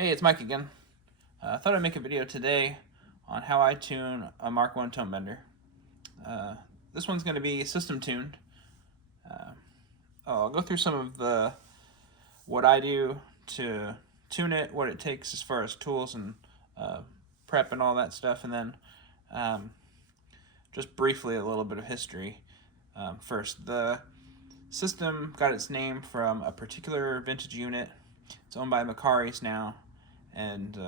Hey, it's Mike again. I thought I'd make a video today on how I tune a Mark I tone bender. This one's going to be system tuned. I'll go through some of what I do to tune it, what it takes as far as tools and prep and all that stuff, and then just briefly a little bit of history. First, the system got its name from a particular vintage unit. It's owned by MKI's now, and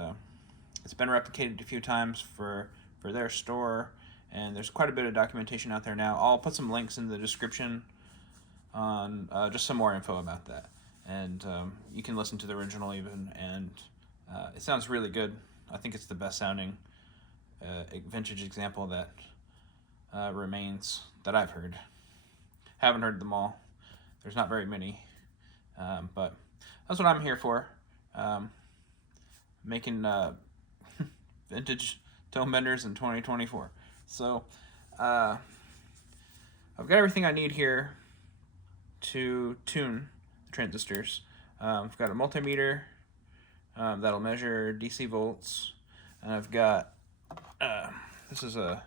it's been replicated a few times for their store, and there's quite a bit of documentation out there now. I'll put some links in the description on just some more info about that, and you can listen to the original even, and it sounds really good. I think it's the best sounding vintage example that remains that I've heard. Haven't heard them all. There's not very many, but that's what I'm here for. Making vintage tone benders in 2024. So I've got everything I need here to tune the transistors. I've got a multimeter that'll measure DC volts, and I've got this is a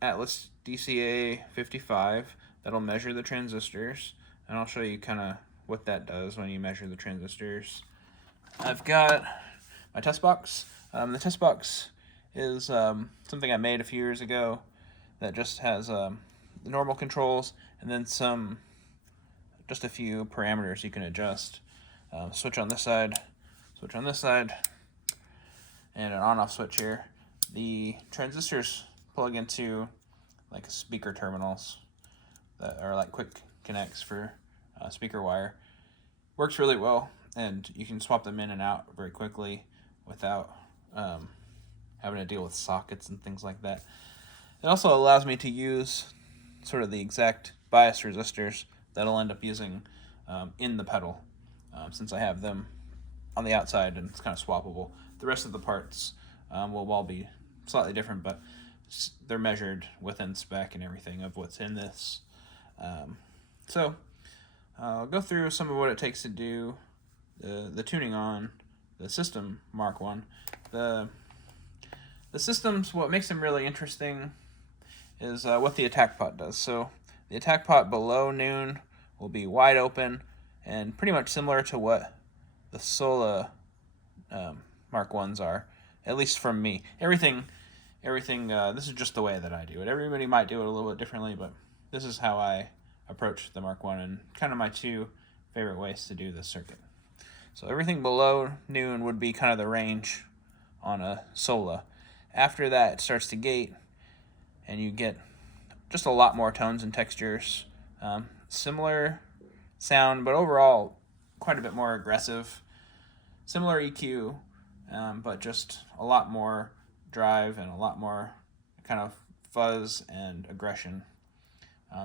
Atlas DCA 55 that'll measure the transistors, and I'll show you kind of what that does when you measure the transistors. I've got my test box. The test box is something I made a few years ago that just has the normal controls and then just a few parameters you can adjust. Switch on this side, switch on this side, and an on-off switch here. The transistors plug into like speaker terminals that are like quick connects for speaker wire. Works really well, and you can swap them in and out very quickly without having to deal with sockets and things like that. It also allows me to use sort of the exact bias resistors that I'll end up using in the pedal, since I have them on the outside and it's kind of swappable. The rest of the parts will all be slightly different, but they're measured within spec and everything of what's in this. So I'll go through some of what it takes to do the tuning on the system Mark I. The systems, what makes them really interesting is what the attack pot does. So the attack pot below noon will be wide open and pretty much similar to what the Sola Mark I's are, at least from me. Everything. This is just the way that I do it. Everybody might do it a little bit differently, but this is how I approach the Mark I, and kind of my two favorite ways to do this circuit. So everything below noon would be kind of the range on a Sola. After that, it starts to gate, and you get just a lot more tones and textures. Similar sound, but overall quite a bit more aggressive. Similar EQ, but just a lot more drive and a lot more kind of fuzz and aggression.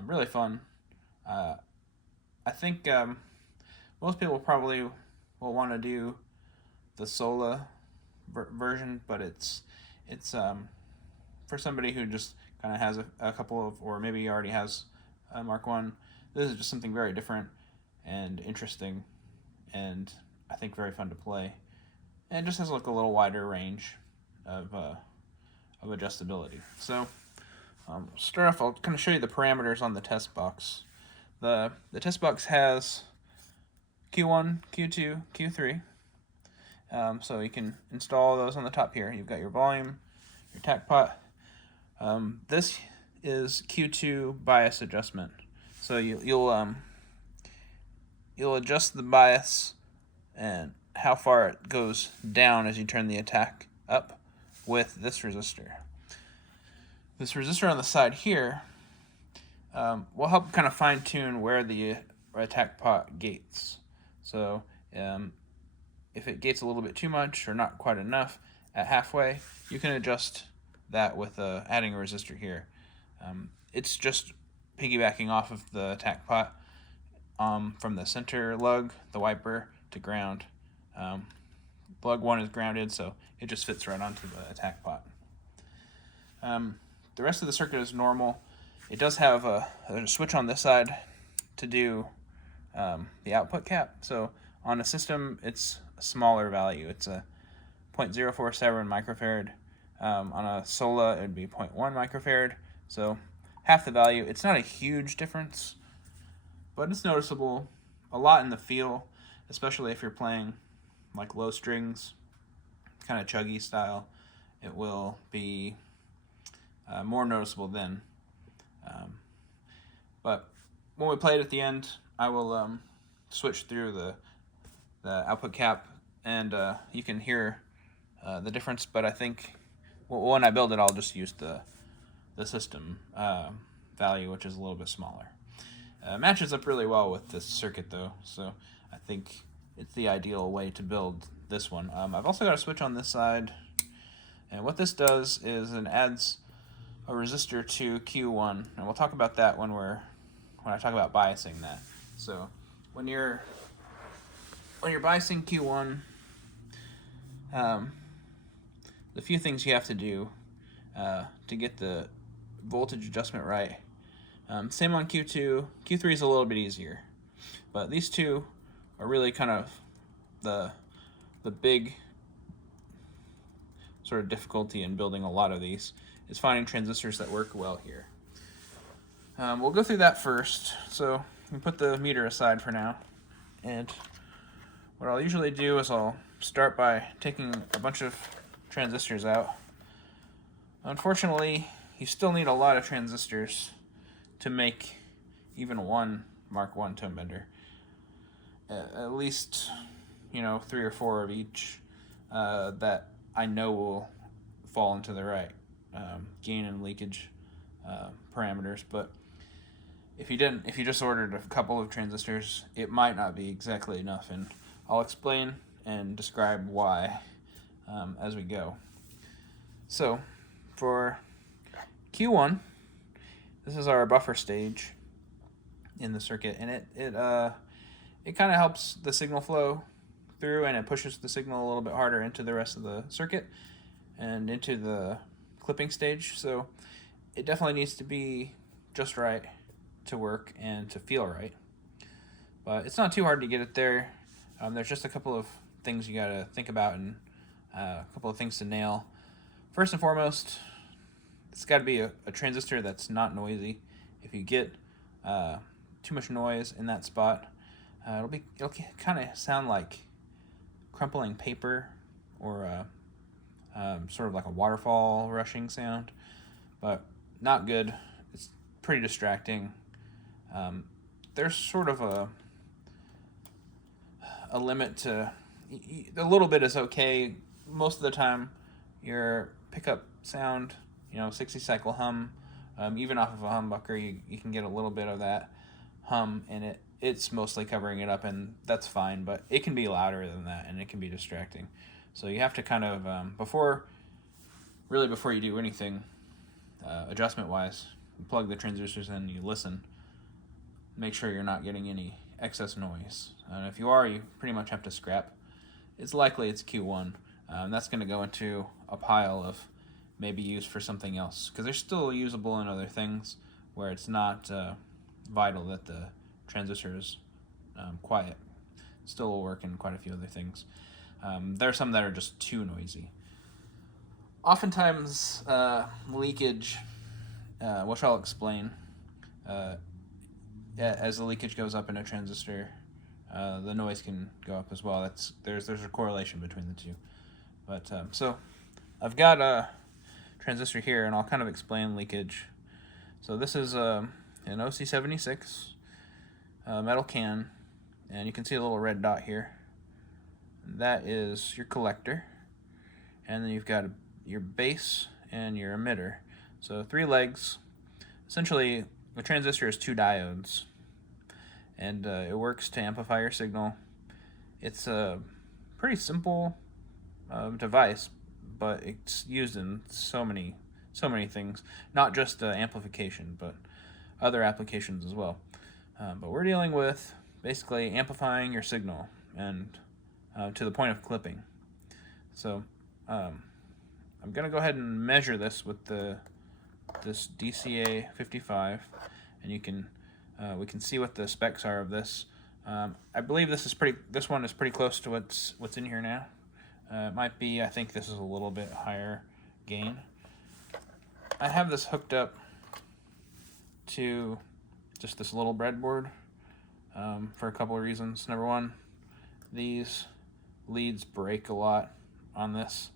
Really fun. I think most people probably will want to do the Sola version, but it's for somebody who just kind of has a couple of, or maybe already has a Mark I. This is just something very different and interesting, and I think very fun to play. And it just has like a little wider range of adjustability. So start off, I'll kind of show you the parameters on the test box. The test box has Q1, Q2, Q3. So you can install those on the top here. You've got your volume, your attack pot. This is Q2 bias adjustment. So you'll adjust the bias and how far it goes down as you turn the attack up with this resistor. This resistor on the side here will help kind of fine tune where the attack pot gates. So if it gates a little bit too much or not quite enough at halfway, you can adjust that with adding a resistor here. It's just piggybacking off of the attack pot from the center lug, the wiper, to ground. Lug 1 is grounded, so it just fits right onto the attack pot. The rest of the circuit is normal. It does have a switch on this side to do the output cap. So on a system, it's smaller value. It's a 0.047 microfarad. On a SOLA, it would be 0.1 microfarad. So half the value. It's not a huge difference, but it's noticeable a lot in the feel, especially if you're playing like low strings, kind of chuggy style. It will be more noticeable then. But when we play it at the end, I will switch through the output cap, and you can hear the difference. But I think when I build it, I'll just use the system value, which is a little bit smaller. Matches up really well with this circuit though, so I think it's the ideal way to build this one. I've also got a switch on this side, and what this does is it adds a resistor to Q1, and we'll talk about that when I talk about biasing that. So when you're biasing Q1, the few things you have to do to get the voltage adjustment right. Same on Q2. Q3 is a little bit easier, but these two are really kind of the big sort of difficulty in building a lot of these, is finding transistors that work well here. We'll go through that first. So we put the meter aside for now, and what I'll usually do is I'll start by taking a bunch of transistors out. Unfortunately, you still need a lot of transistors to make even one Mark I tone bender. At least, 3 or 4 of each that I know will fall into the right gain and leakage parameters. But if you just ordered a couple of transistors, it might not be exactly enough, and I'll explain and describe why as we go. So for Q1, this is our buffer stage in the circuit, and it kind of helps the signal flow through, and it pushes the signal a little bit harder into the rest of the circuit and into the clipping stage. So it definitely needs to be just right to work and to feel right, but it's not too hard to get it there. There's just a couple of things you got to think about, and a couple of things to nail. First and foremost, it's got to be a transistor that's not noisy. If you get too much noise in that spot, it'll kind of sound like crumpling paper, or sort of like a waterfall rushing sound, but not good. It's pretty distracting. There's sort of a limit to a little bit is okay. Most of the time, your pickup sound, 60 cycle hum, even off of a humbucker, you can get a little bit of that hum, and it's mostly covering it up, and that's fine, but it can be louder than that, and it can be distracting. So you have to kind of, before you do anything adjustment-wise, you plug the transistors in, you listen, make sure you're not getting any excess noise. And if you are, you pretty much have to scrap. It's likely it's Q1. That's going to go into a pile of maybe used for something else, because they're still usable in other things where it's not vital that the transistor is quiet. Still will work in quite a few other things. There are some that are just too noisy. Oftentimes, leakage, which I'll explain, as the leakage goes up in a transistor, the noise can go up as well. There's a correlation between the two. But so I've got a transistor here, and I'll kind of explain leakage. So this is an OC76 metal can, and you can see a little red dot here. That is your collector, and then you've got your base and your emitter. So 3 legs. Essentially, the transistor has 2 diodes, and it works to amplify your signal. It's a pretty simple device, but it's used in so many things, not just amplification, but other applications as well. But we're dealing with basically amplifying your signal, and to the point of clipping. So I'm going to go ahead and measure this with this DCA 55, and we can see what the specs are of this. I believe this one is pretty close to what's in here now. It might be, I think this is a little bit higher gain. I have this hooked up to just this little breadboard for a couple of reasons. Number one, these leads break a lot on this.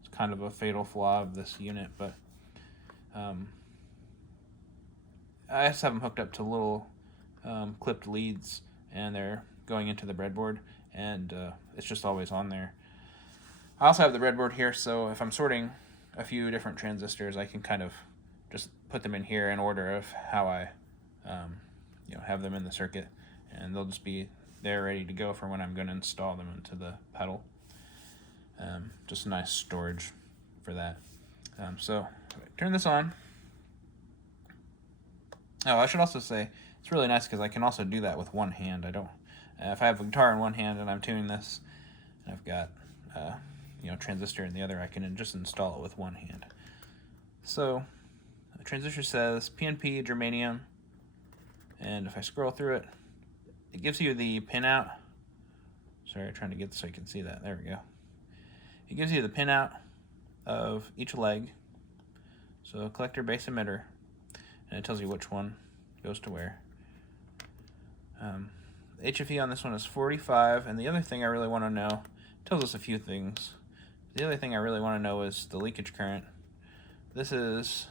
It's kind of a fatal flaw of this unit, but I just have them hooked up to little clipped leads, and they're going into the breadboard, and it's just always on there. I also have the breadboard here, so if I'm sorting a few different transistors, I can kind of just put them in here in order of how I have them in the circuit, and they'll just be there ready to go for when I'm going to install them into the pedal. Just a nice storage for that. So turn this on. Oh, I should also say it's really nice because I can also do that with one hand. I don't. If I have a guitar in one hand and I'm tuning this, and I've got transistor in the other, I can just install it with one hand. So the transistor says PNP germanium, and if I scroll through it, it gives you the pinout. Sorry, I'm trying to get so you can see that. There we go. It gives you the pinout of each leg. So collector, base, emitter, and it tells you which one goes to where. The HFE on this one is 45, and the other thing I really want to know, tells us a few things. The other thing I really want to know is the leakage current. This is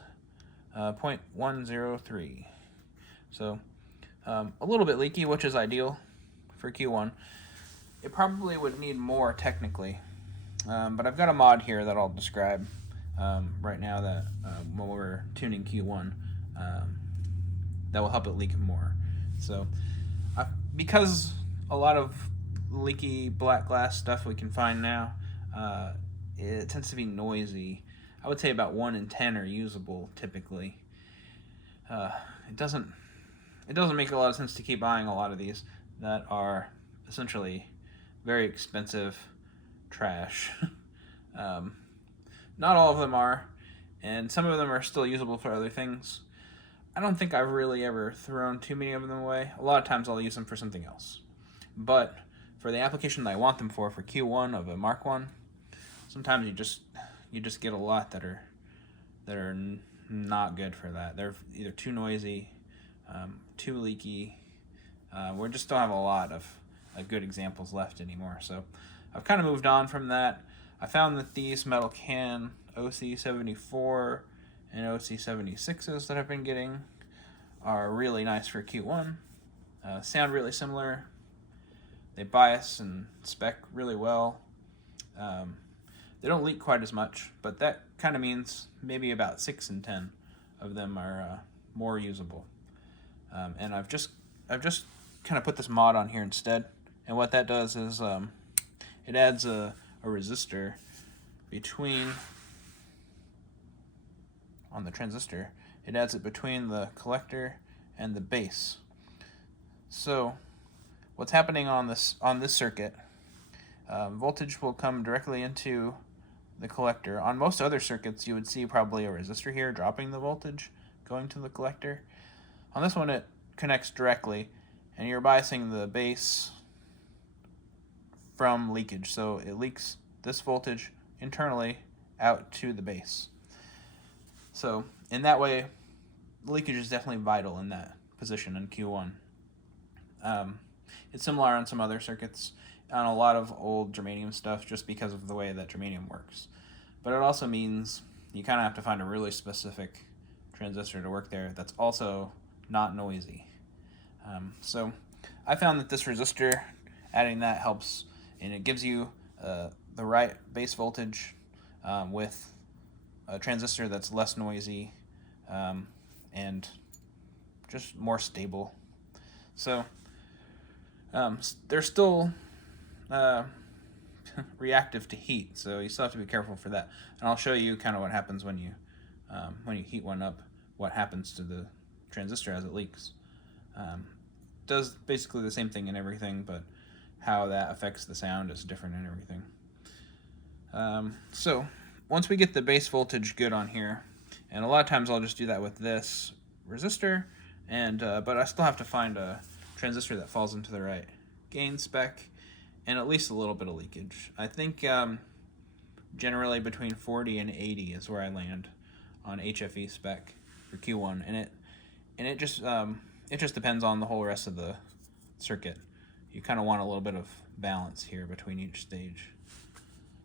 0.103. So a little bit leaky, which is ideal for Q1. It probably would need more technically, but I've got a mod here that I'll describe right now that when we're tuning Q1 that will help it leak more. So because a lot of leaky black glass stuff we can find now, it tends to be noisy. I would say about 1 in 10 are usable typically. It doesn't make a lot of sense to keep buying a lot of these that are essentially very expensive trash. Not all of them are, and some of them are still usable for other things. I don't think I've really ever thrown too many of them away. A lot of times I'll use them for something else. But for the application that I want them for Q1 of a Mark 1, sometimes you just get a lot that are not good for that. They're either too noisy, too leaky. We just don't have a lot of good examples left anymore. So I've kind of moved on from that. I found that these metal can OC74 and OC76s that I've been getting are really nice for Q1. Sound really similar. They bias and spec really well. They don't leak quite as much, but that kind of means maybe about 6 in 10 of them are more usable. And I've just kind of put this mod on here instead. And what that does is it adds a resistor between, on the transistor, it adds it between the collector and the base. So what's happening on this circuit, voltage will come directly into the collector. On most other circuits, you would see probably a resistor here dropping the voltage going to the collector. On this one, it connects directly, and you're biasing the base from leakage. So it leaks this voltage internally out to the base. So in that way, leakage is definitely vital in that position in Q1. It's similar on some other circuits, on a lot of old germanium stuff, just because of the way that germanium works. But it also means you kind of have to find a really specific transistor to work there that's also not noisy. So I found that this resistor, adding that helps, and it gives you the right base voltage with a transistor that's less noisy and just more stable. So they're still reactive to heat, so you still have to be careful for that. And I'll show you kind of what happens when you heat one up, what happens to the transistor as it leaks. Does basically the same thing in everything, but how that affects the sound is different in everything. So once we get the base voltage good on here, and a lot of times I'll just do that with this resistor, and but I still have to find a transistor that falls into the right gain spec and at least a little bit of leakage. I think generally between 40 and 80 is where I land on HFE spec for Q1, and it just depends on the whole rest of the circuit. You kind of want a little bit of balance here between each stage.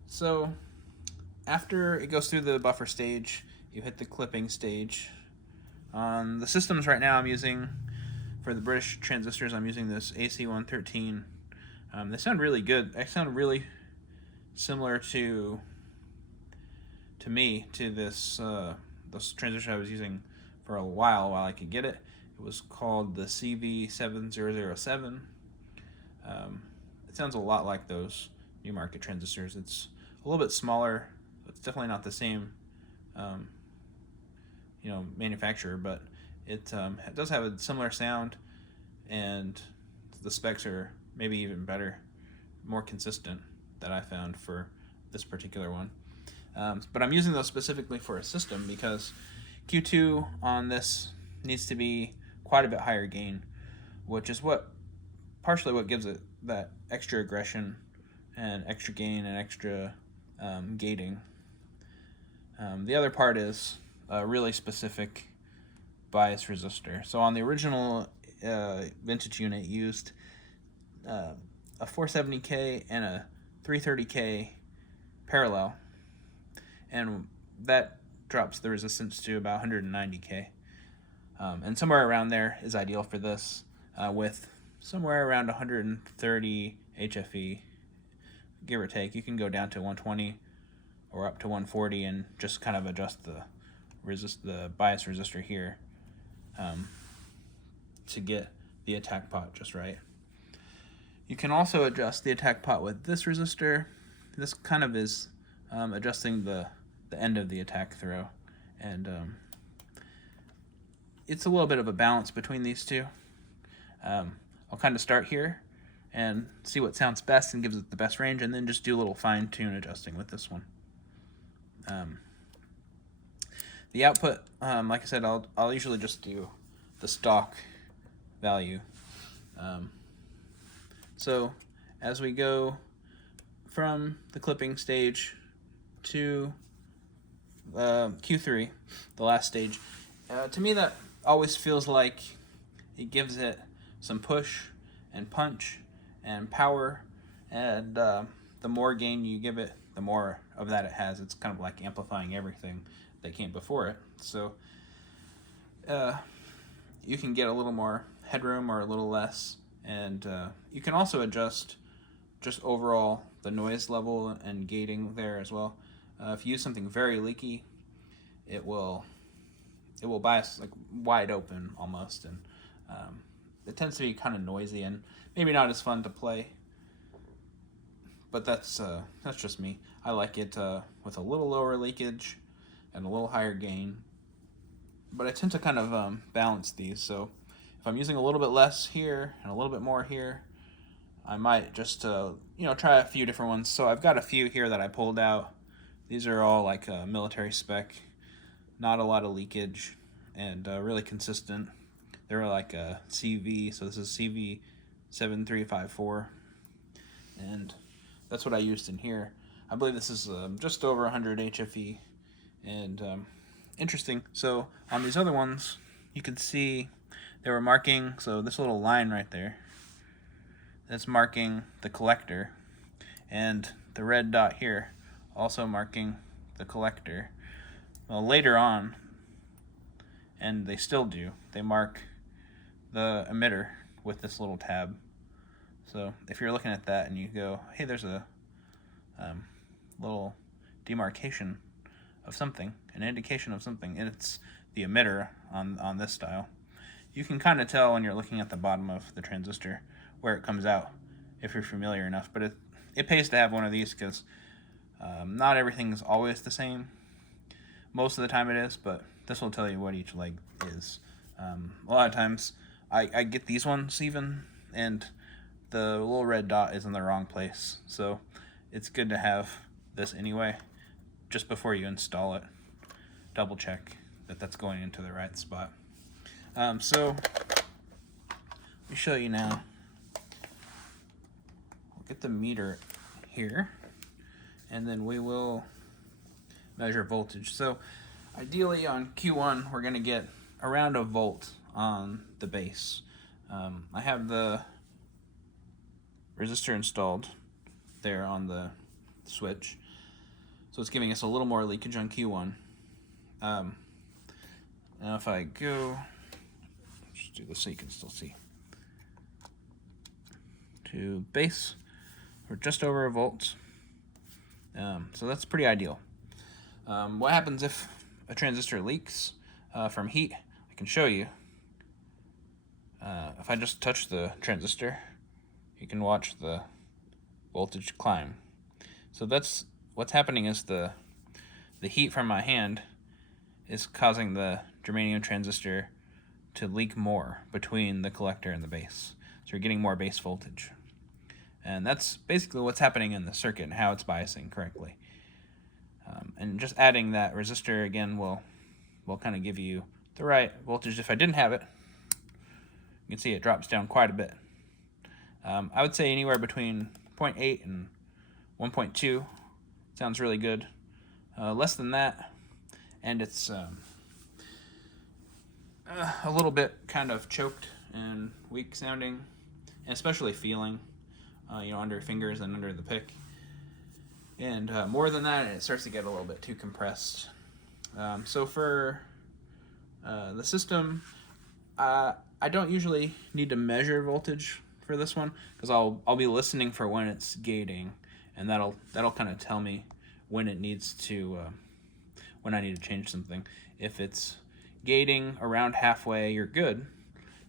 So after it goes through the buffer stage, you hit the clipping stage. On the systems right now I'm using, for the British transistors, I'm using this AC113. They sound really good. They sound really similar to this transistor I was using for a while I could get it. It was called the CV7007. It sounds a lot like those new market transistors. It's a little bit smaller. It's definitely not the same manufacturer, but it does have a similar sound, and the specs are maybe even better, more consistent that I found for this particular one. But I'm using those specifically for a system because Q2 on this needs to be quite a bit higher gain, which is partially what gives it that extra aggression and extra gain and extra gating. The other part is a really specific bias resistor. So on the original vintage unit, used a 470K and a 330K parallel, and that drops the resistance to about 190K. And somewhere around there is ideal for this, with somewhere around 130 HFE, give or take. You can go down to 120 or up to 140 and just kind of adjust the bias resistor here to get the attack pot just right. You can also adjust the attack pot with this resistor. This kind of is adjusting the end of the attack throw, and it's a little bit of a balance between these two. I'll kind of start here and see what sounds best and gives it the best range, and then just do a little fine-tune adjusting with this one. The output, like I said, I'll usually just do the stock value. So as we go from the clipping stage to Q3, the last stage, to me that always feels like it gives it some push and punch and power, and the more gain you give it, the more of that it has. It's kind of like amplifying everything that came before it. So you can get a little more headroom or a little less, and you can also adjust just overall the noise level and gating there as well. If you use something very leaky, it will bias like wide open almost, and it tends to be kind of noisy and maybe not as fun to play. But that's just me. I like it with a little lower leakage and a little higher gain. But I tend to kind of balance these. So if I'm using a little bit less here and a little bit more here, I might just try a few different ones. So I've got a few here that I pulled out. These are all like military spec, not a lot of leakage, and really consistent. They're like a CV, so this is CV7354, and that's what I used in here. I believe this is just over 100 HFE, and interesting. So on these other ones, you can see they were marking, so this little line right there, that's marking the collector, and the red dot here also marking the collector. Well, later on, and they still do, they mark the emitter with this little tab. So if you're looking at that and you go, hey, there's a little demarcation of something, an indication of something, and it's the emitter on this style, you can kind of tell when you're looking at the bottom of the transistor where it comes out, if you're familiar enough. But it pays to have one of these, because not everything is always the same. Most of the time it is, but this will tell you what each leg is. A lot of times I get these ones even, and the little red dot is in the wrong place. So it's good to have this anyway, just before you install it. Double check that that's going into the right spot. So let me show you now. get the meter here, and then we will measure voltage. So ideally on Q1, we're going to get around a volt on the base. I have the resistor installed there on the switch, so it's giving us a little more leakage on Q1. Now if I go, just do this so you can still see, to base, we're just over a volt. So that's pretty ideal. What happens if a transistor leaks from heat? I can show you. If I just touch the transistor, you can watch the voltage climb. So that's what's happening, is the heat from my hand is causing the germanium transistor to leak more between the collector and the base. So you're getting more base voltage. And that's basically what's happening in the circuit and how it's biasing correctly. And just adding that resistor again will kind of give you the right voltage. If I didn't have it, you can see it drops down quite a bit. I would say anywhere between 0.8 and 1.2 sounds really good. Less than that, and it's a little bit kind of choked and weak sounding, and especially feeling, under your fingers and under the pick. And more than that, it starts to get a little bit too compressed. So for the system, I don't usually need to measure voltage for this one, because I'll be listening for when it's gating, and that'll kind of tell me when it needs to when I need to change something. If it's gating around halfway, you're good,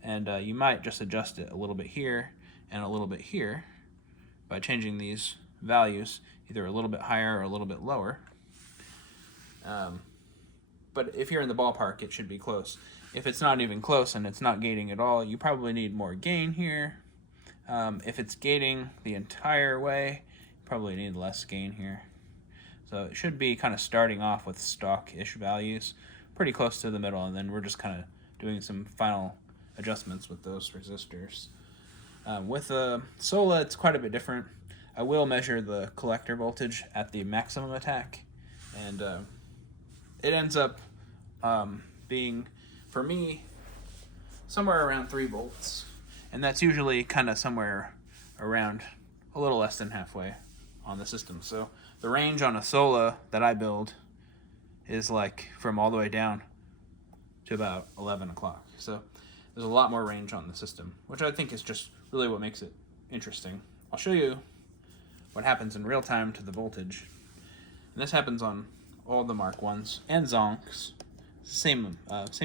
and you might just adjust it a little bit here and a little bit here by changing these values either a little bit higher or a little bit lower. But if you're in the ballpark, it should be close. If it's not even close and it's not gating at all, you probably need more gain here. If it's gating the entire way, you probably need less gain here. So it should be kind of starting off with stock-ish values, pretty close to the middle, and then we're just kind of doing some final adjustments with those resistors. With a Sola, it's quite a bit different. I will measure the collector voltage at the maximum attack, and it ends up being, for me, somewhere around 3 volts, and that's usually kind of somewhere around a little less than halfway on the system. So the range on a Sola that I build is like from all the way down to about 11 o'clock. So there's a lot more range on the system, which I think is just really what makes it interesting. I'll show you what happens in real time to the voltage. And this happens on all the Mark 1s and Zonks. Same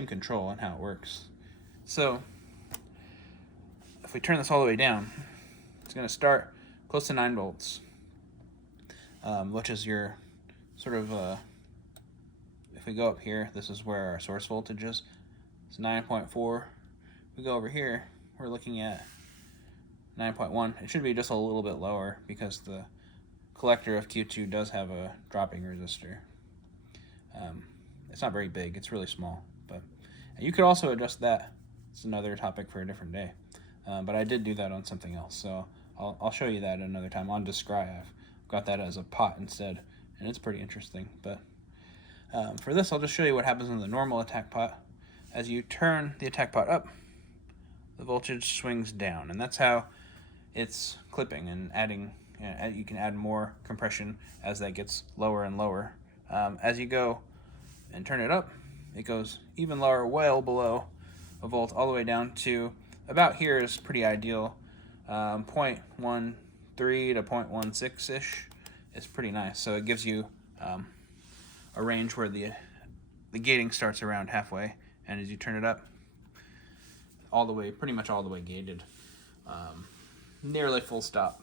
control on how it works. So if we turn this all the way down, it's going to start close to 9 volts, which is your sort of, if we go up here, this is where our source voltage is. It's 9.4. If we go over here, we're looking at 9.1. It should be just a little bit lower because the collector of Q2 does have a dropping resistor. It's not very big, it's really small, but you could also adjust that. It's another topic for a different day, but I did do that on something else, so I'll show you that another time. On Descry, I've got that as a pot instead, and it's pretty interesting. But for this, I'll just show you what happens in the normal attack pot. As you turn the attack pot up, the voltage swings down, and that's how it's clipping and adding. You can add more compression as that gets lower and lower. As you go and turn it up, it goes even lower, well below a volt, all the way down to about here is pretty ideal. 0.13 to 0.16-ish is pretty nice. So it gives you a range where the gating starts around halfway, and as you turn it up, all the way, pretty much all the way gated, nearly full stop.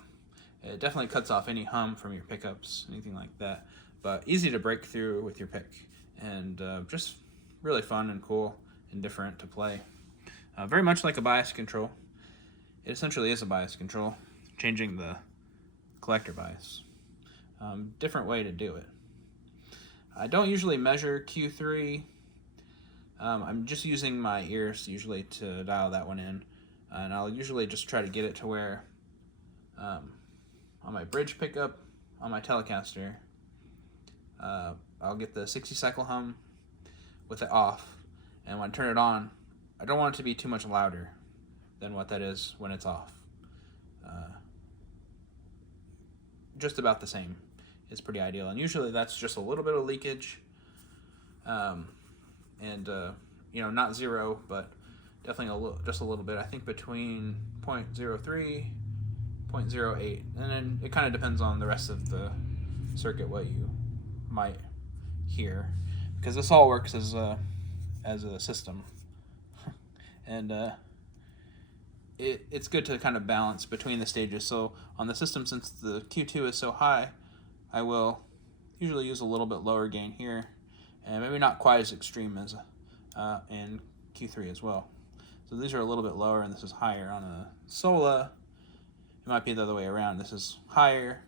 It definitely cuts off any hum from your pickups, anything like that, but easy to break through with your pick, and just really fun and cool and different to play. Very much like a bias control. It essentially is a bias control, changing the collector bias. Different way to do it. I don't usually measure Q3. I'm just using my ears usually to dial that one in, and I'll usually just try to get it to where on my bridge pickup on my Telecaster, I'll get the 60 cycle hum with it off, and when I turn it on, I don't want it to be too much louder than what that is when it's off. Just about the same is pretty ideal, and usually that's just a little bit of leakage, you know, not zero, but definitely just a little bit. I think between 0.03, 0.08, and then it kind of depends on the rest of the circuit what you might hear, because this all works as a system, and it's good to kind of balance between the stages. So on the system, since the Q2 is so high, I will usually use a little bit lower gain here, and maybe not quite as extreme as in Q3 as well. So these are a little bit lower and this is higher. On a Sola, it might be the other way around. This is higher,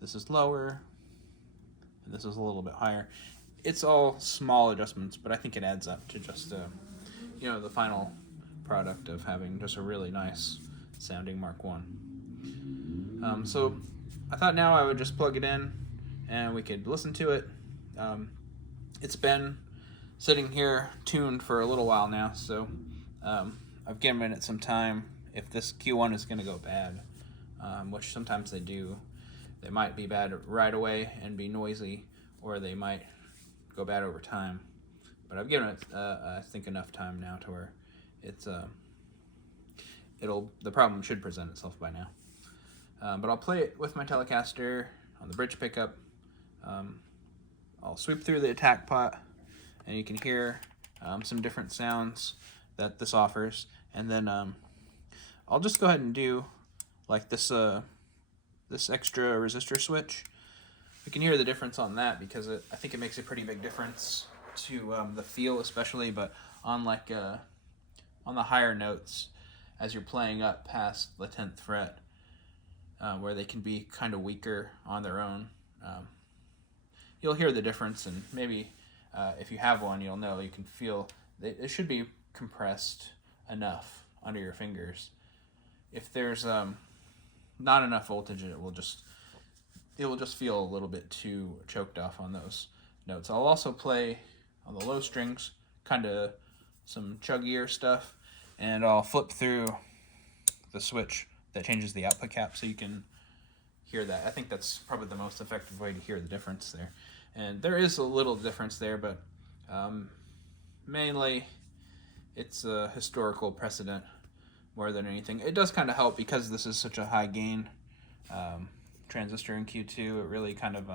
this is lower, and this is a little bit higher. It's all small adjustments, but I think it adds up to just you know, the final product of having just a really nice sounding Mark I. So I thought now I would just plug it in and we could listen to it. It's been sitting here tuned for a little while now, so I've given it some time. If this Q1 is going to go bad, which sometimes they do, they might be bad right away and be noisy, or they might go bad over time. But I've given it, I think, enough time now to where it's the problem should present itself by now. But I'll play it with my Telecaster on the bridge pickup. I'll sweep through the attack pot, and you can hear some different sounds that this offers. And then I'll just go ahead and do like this this extra resistor switch. You can hear the difference on that because I think it makes a pretty big difference to the feel, especially, but on like on the higher notes as you're playing up past the 10th fret, where they can be kind of weaker on their own. You'll hear the difference, and maybe if you have one, you'll know, you can feel it should be compressed enough under your fingers. If there's not enough voltage, it will just feel a little bit too choked off on those notes. I'll also play on the low strings, kind of some chuggier stuff, and I'll flip through the switch that changes the output cap so you can hear that. I think that's probably the most effective way to hear the difference there. And there is a little difference there, but mainly it's a historical precedent more than anything. It does kind of help because this is such a high gain transistor in Q2. It really kind of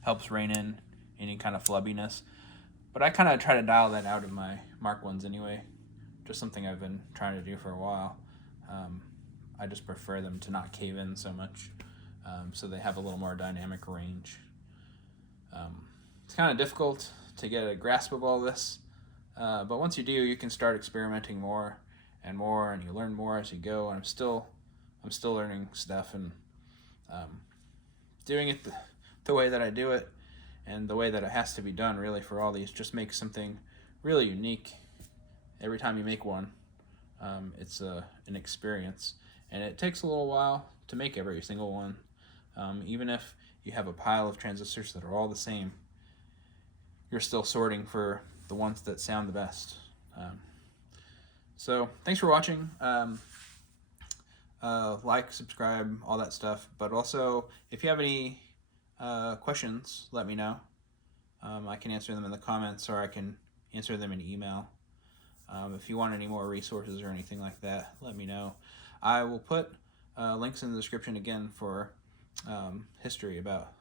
helps rein in any kind of flubbiness. But I kind of try to dial that out of my Mark I's anyway. Just something I've been trying to do for a while. I just prefer them to not cave in so much, so they have a little more dynamic range. It's kind of difficult to get a grasp of all this, but once you do, you can start experimenting more and more, and you learn more as you go. And I'm still learning stuff, and doing it the way that I do it, and the way that it has to be done, really, for all these, just makes something really unique. Every time you make one, it's an experience, and it takes a little while to make every single one. Even if you have a pile of transistors that are all the same, you're still sorting for the ones that sound the best. So thanks for watching. Like, subscribe, all that stuff. But also, if you have any questions, let me know. I can answer them in the comments, or I can answer them in email. If you want any more resources or anything like that, let me know. I will put links in the description again for history about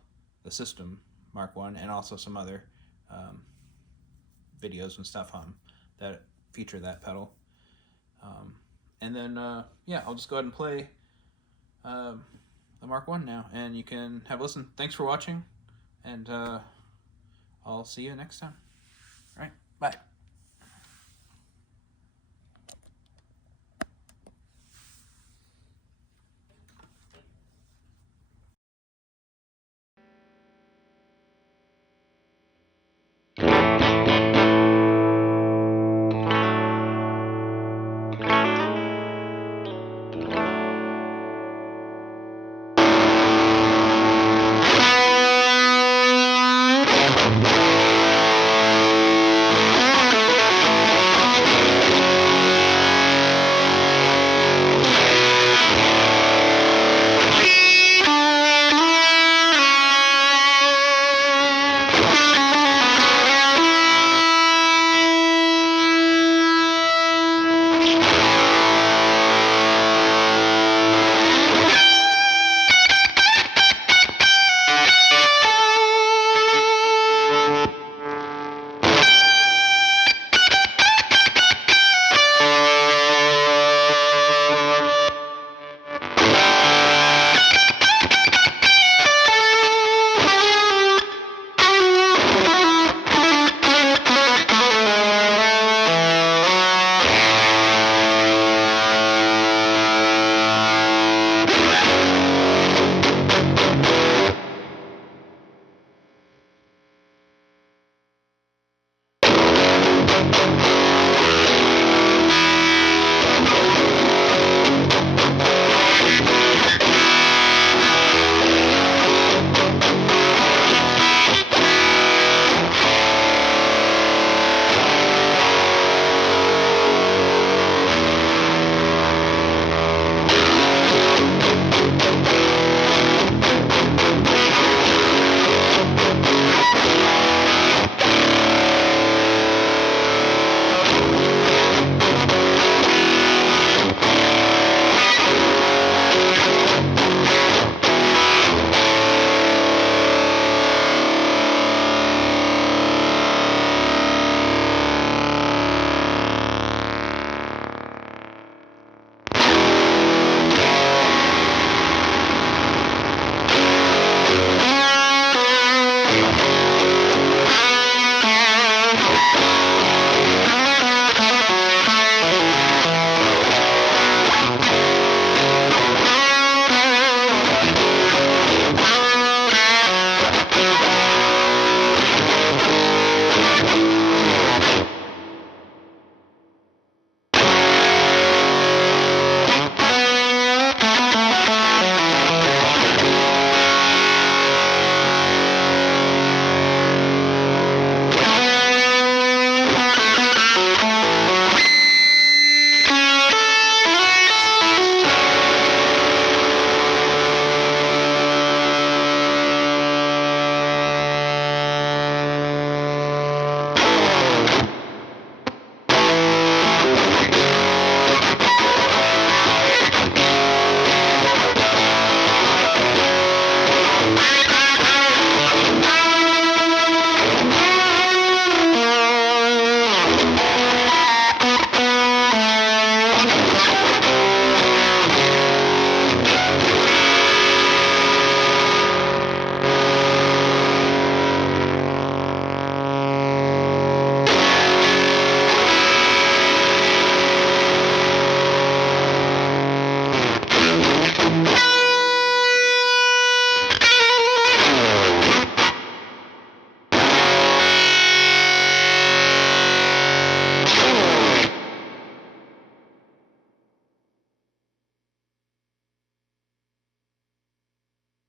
the system, Mark I, and also some other videos and stuff that feature that pedal. And then, yeah, I'll just go ahead and play the Mark I now, and you can have a listen. Thanks for watching, and I'll see you next time. All right, bye.